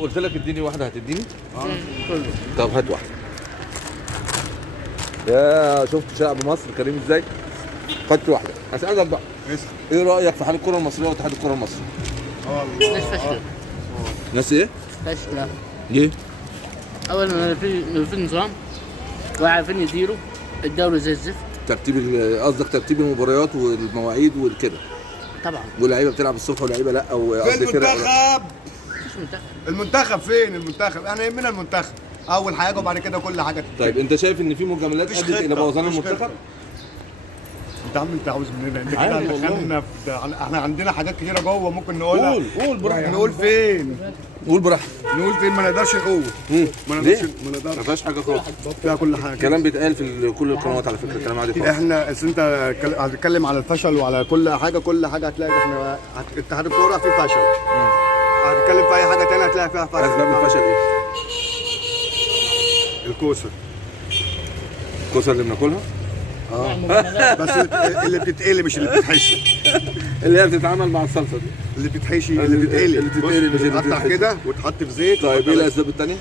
قلت لك اديني واحده هتديني؟ كله. طب هات واحده. يا شفت شعب مصر كريم ازاي؟ خدت واحده. هسألك بقى ايه رأيك في حال الكرة المصرية واتحاد الكرة المصري؟ ناس فاشله. ناس ايه؟ فاشله. ليه؟ اول ما في نظام وعارفين يديروا الدوري زي الزفت. قصدك ترتيب المباريات والمواعيد والكده. طبعا. واللعيبه بتلعب الصبح واللعيبه لا فين المنتخب؟ مفيش منتخب. المنتخب فين المنتخب؟ احنا يهمنا المنتخب اول حاجه وبعد كده كل حاجه تتجاب. طيب انت شايف ان في مجاملات مفيش ادت الى خطة، بوظان مفيش المنتخب؟ خطة. انت عم انت عاوز مننا انت كده عادي والله. هتدخلنا احنا عندنا حاجات كتيره جوه ممكن نقولها. قول براحتك. نقول فين؟ قول براحتك. نقول فين ما نقدرش نقول. ما ليه؟ نقدرش ما ما نقدرش فيهاش حاجه خالص. فيها كل حاجه. كلام بيتقال في كل القنوات على فكره، كلام عادي خالص. احنا انت هتتكلم على الفشل وعلى كل حاجه هتلاقي احنا اتحاد الكوره فيه فشل. هتتكلم في اي حاجه ثانيه هتلاقي فيها فشل. اسباب الفشل ايه؟ الكوسه. الكوسه اللي بناكلها؟ بس اللي بتتقلي مش اللي بتتحشي. اللي هي بتتعامل مع الصلصه دي. اللي بتتحشي اللي بتتقلي اللي بتتقلي مش اللي تقطع بتتحشي. كده وتحط في زيت. طيب ايه الاسباب الثانيه؟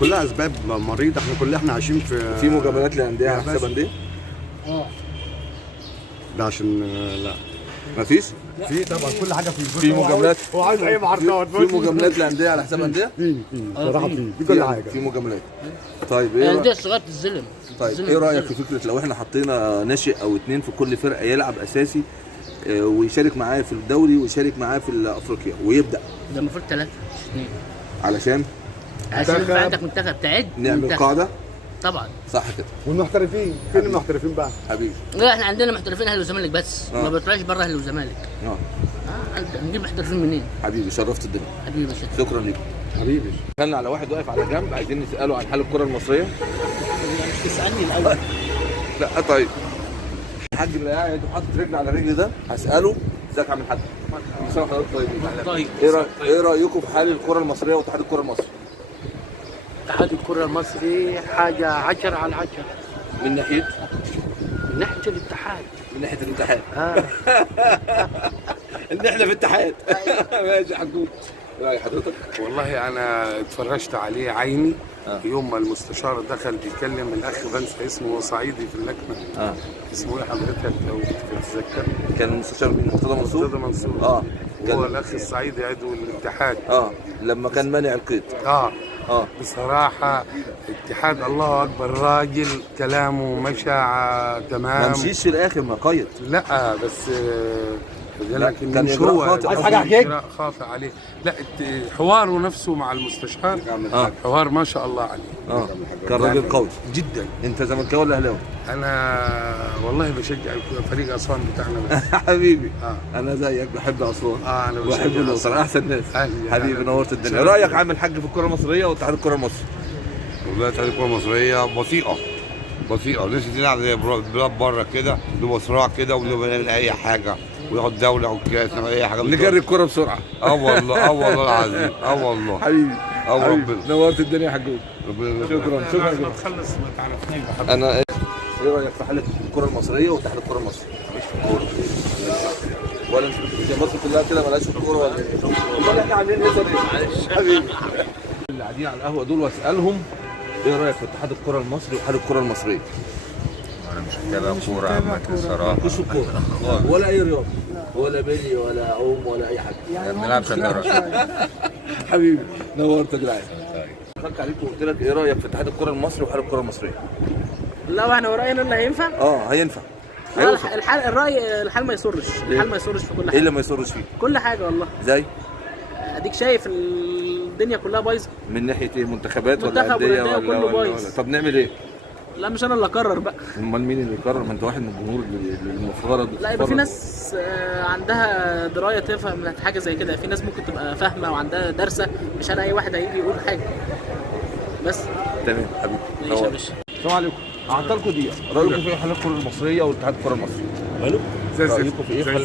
كلها اسباب مريض. احنا عايشين في مجاملات لانديه على حساب انديه؟ ده عشان لا مفيش؟ في طبعا كل حاجه في مجاملات. هو عايز اي معارضات. في مجاملات لانديه على حساب انديه؟ في صراحه في كل حاجه. في مجاملات. طيب الانديه الصغيره بتتظلم. طيب ايه رايك في فكره لو احنا حطينا ناشئ او اتنين في كل فرقه يلعب اساسي ويشارك معاه في الدوري ويشارك معاه في افريقيا ويبدا؟ ده المفروض 3 مش 2 علشان يبقى عندك منتخب تعد. نعمل منتخب. قاعده. طبعا. صح كده. والمحترفين فين المحترفين بقى؟ حبيبي. لا احنا عندنا محترفين اهلي وزمالك بس. آه. ما بيطلعش بره اهلي وزمالك. نجيب محترفين منين؟ حبيبي شرفت الدنيا. حبيبي يا شيخ. شكرا ليك. حبيبي. دخلنا على واحد واقف على جنب عايزين نساله عن حال الكره المصريه. مش تسالني الاول. لا طيب. الحاج اللي قاعد وحاطط رجل على رجل ده هساله ازيك يا عم الحاج؟ مساء حضرتك طيب. ايه رايكم في حال الكره المصريه واتحاد الكره المصري؟ اتحاد الكرة المصري حاجة 10 على 10 من ناحيه من ناحية الاتحاد. من ناحيه الاتحاد. ان احنا في اتحاد. ماشي يا حجوج. راي حضرتك؟ والله انا اتفرجت عليه عيني. يوم ما المستشار دخل بيكلم الاخ بنسى اسمه صعيدي في اللجنه. اسمه ايه حضرتك لو تتذكر؟ كان المستشار مين؟ مرتضى منصور. مرتضى منصور. كان هو الاخ الصعيدي عضو الاتحاد. لما كان مانع القيد. بصراحه اتحاد الله اكبر، راجل كلامه مشى تمام. ما مشيش في الاخر ما قيد. لا بس لكن كان مش إجراء هو خاطئ. عايز حاجة أحكيك؟ إجراء خاطئ عليه. لا حواره نفسه مع المستشار حوار ما شاء الله عليه. كان راجل قوي جدا. انت زملكاوي ولا اهلاوي؟ انا والله بشجع فريق اسوان بتاعنا. حبيبي. انا زيك بحب اسوان. انا بحب الاقصر احسن ناس. حبيبي نورت الدنيا. رايك عامل حاج في الكره المصريه واتحاد الكره المصري؟ والله اتحاد الكره المصريه بطيئه لسه تلعب زي بلاد بره كده، نبقى صراع كده ونعمل اي حاجه وياخد دوله وكاس نعمل اي حاجه. نجري الكره بسرعه. والله العظيم والله حبيبي. ربنا نورت الدنيا يا حجوج. شكرا. ما تخلص ما تعرفنيش. انا ايه رايك في حاله الكره المصريه واتحاد الكره المصري؟ مش في الكوره ولا انت مصر كلها كده مالهاش في الكوره ولا ايه؟ امال احنا عاملين ايه؟ معلش حبيبي. اللي قاعدين على القهوه دول واسالهم ايه رايك في اتحاد الكره المصري واتحاد الكره المصريه؟ انا مش متابع كوره عامه الصراحه. مش في الكوره ولا اي رياضه ولا بيلي ولا عوم ولا اي حاجه. ما بنلعبش شطرنج. حبيبي نورت يا جدعان. دخلت عليك وقلت لك ايه رايك في اتحاد الكره المصري واتحاد الكره المصريه؟ لو احنا وراينا اللي هينفع؟ هينفع. الحال ما يسرش. الحال ما يسرش في كل حاجه. ايه اللي ما يسرش فيه؟ كل حاجه والله. زي اديك شايف الدنيا كلها بايظه. من ناحيه ايه؟ منتخبات ولا منتخب انديه ولا كله بايظ. طب نعمل ايه؟ لا مش انا اللي اقرر بقى. امال مين اللي يقرر؟ ما انت واحد من الجمهور اللي المفترض. لا يبقى في ناس عندها درايه تفهم حاجه زي كده. في ناس ممكن تبقى فاهمه وعندها دارسه. مش انا اي واحد هيجي يقول حاجه بس. تمام حبيبي. ماشي يا باشا. السلام عليكم. هعطلكم دقيقه. رايكم في ايه حال الكره المصريه واتحاد الكره المصري؟ ماله؟ زي الزفت. رايكم في ايه حال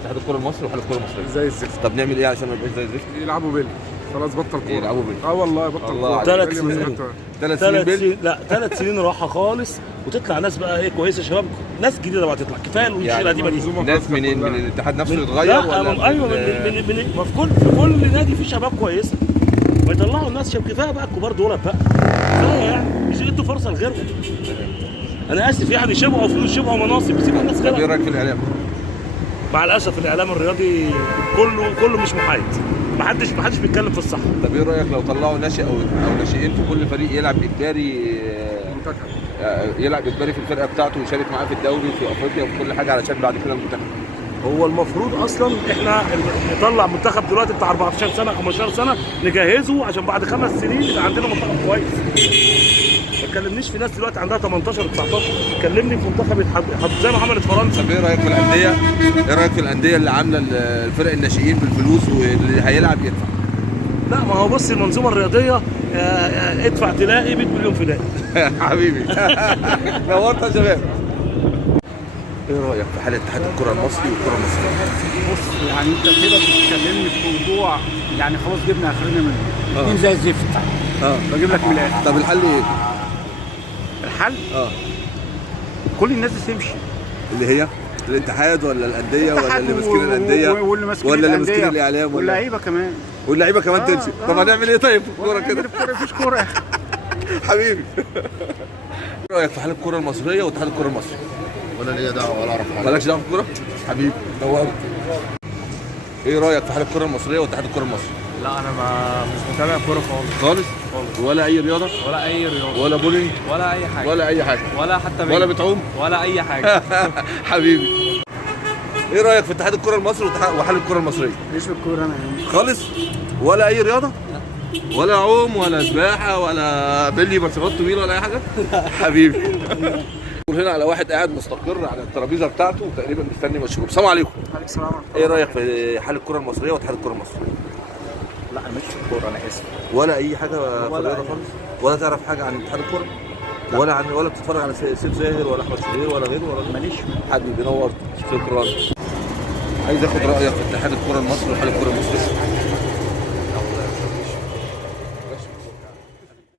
اتحاد الكره المصري وحال الكره المصريه؟ زي الزفت. طب نعمل ايه عشان ما يبقاش زي الزفت؟ يلعبوا بيلي. خلاص بطل كوره. يلعبوا بيه. والله بطل الله كوره. عليك. 3 سنين. 3 سنين بيل. لا 3 سنين راحه خالص، وتطلع ناس بقى ايه كويسه، شباب ناس جديده بقى تطلع، كفايه الشيله القديمه دي. ناس منين؟ من الاتحاد نفسه يتغير لا ولا ايوه من ما في كل نادي فيه شباب كويسه، ويطلعوا الناس شباب. كفايه بقى الكبار دول بقى، كفايه يعني، مش يدوا فرصه لغيرهم. انا اسف يعني، شبعوا فلوس، شبعوا مناصب، سيبوا الناس طب ايه كده. رايك في الاعلام؟ مع الاسف الاعلام الرياضي كله مش محايد، محدش بيتكلم في الصح. طب ايه رايك لو طلعوا ناشئ او ناشئين في كل فريق يلعب اجباري، يلعب اجباري في الفرقه بتاعته ويشارك معاه في الدوري وفي افريقيا وفي كل حاجه علشان بعد كده المنتخب؟ هو المفروض اصلا احنا نطلع منتخب دلوقتي بتاع 14 سنه 15 سنه نجهزه عشان بعد 5 سنين يبقى عندنا منتخب كويس. ما تكلمنيش في ناس دلوقتي عندها 18 19، كلمني في منتخب زي ما عملت فرنسا. طب ايه رايك في الانديه؟ ايه رايك في الانديه اللي عامله الفرق الناشئين بالفلوس واللي هيلعب يدفع؟ لا ما هو بص، المنظومه الرياضيه ادفع تلاقي 100 مليون فدائي. حبيبي نورت يا شباب. ايه رايك في حاله اتحاد الكره المصري والكره المصريه؟ بص يعني انت كده بتتكلمني في موضوع يعني خلاص جبنا اخرنا منه، اتنين زي الزفت. بجيب لك من الاخر. طب الحل ايه؟ الحل كل الناس دي تمشي، اللي هي الاتحاد ولا الانديه ولا الاتحاد اللي ماسكين الانديه واللي ماسكين ولا اللي الأندية ماسكين الاعلام واللعيبه كمان. واللعيبه كمان تمشي. طب هنعمل ايه طيب في الكوره كده؟ مفيش كوره. حبيبي. ايه رايك في حال الكره المصريه واتحاد الكره المصري؟ ولا ليا دعوه ولا اعرف حاجه. مالكش دعوه بالكوره؟ حبيبي نورت. ايه رايك في حال الكره المصريه واتحاد الكره المصري؟ لا انا مش متابع كوره خالص. ولا اي رياضه؟ ولا اي رياضه ولا بولينج؟ ولا اي حاجه. ولا اي حاجه؟ ولا حتى ولا بتعوم؟ ولا اي حاجه. حبيبي. ايه رايك في اتحاد الكره المصري وحال الكره المصريه؟ مش في الكوره انا يعني. خالص؟ ولا اي رياضه؟ ولا عوم ولا سباحه ولا بلي مسافات طويله ولا اي حاجه؟ حبيبي. هنا على واحد قاعد مستقر على الترابيزه بتاعته وتقريبا مستني مشروب. السلام عليكم. عليك السلام. ايه رايك في حال الكره المصريه واتحاد الكره المصري؟ لا انا مش في الكوره، انا اسف. ولا اي حاجه في الرياضه خالص؟ ولا تعرف حاجه عن اتحاد الكره؟ ولا بتتفرج على سيف زاهر ولا احمد شهير ولا غيره ولا؟ ماليش. حبيبي نورت. شكرا. عايز اخد رايك في اتحاد الكره المصري وحال الكره المصريه.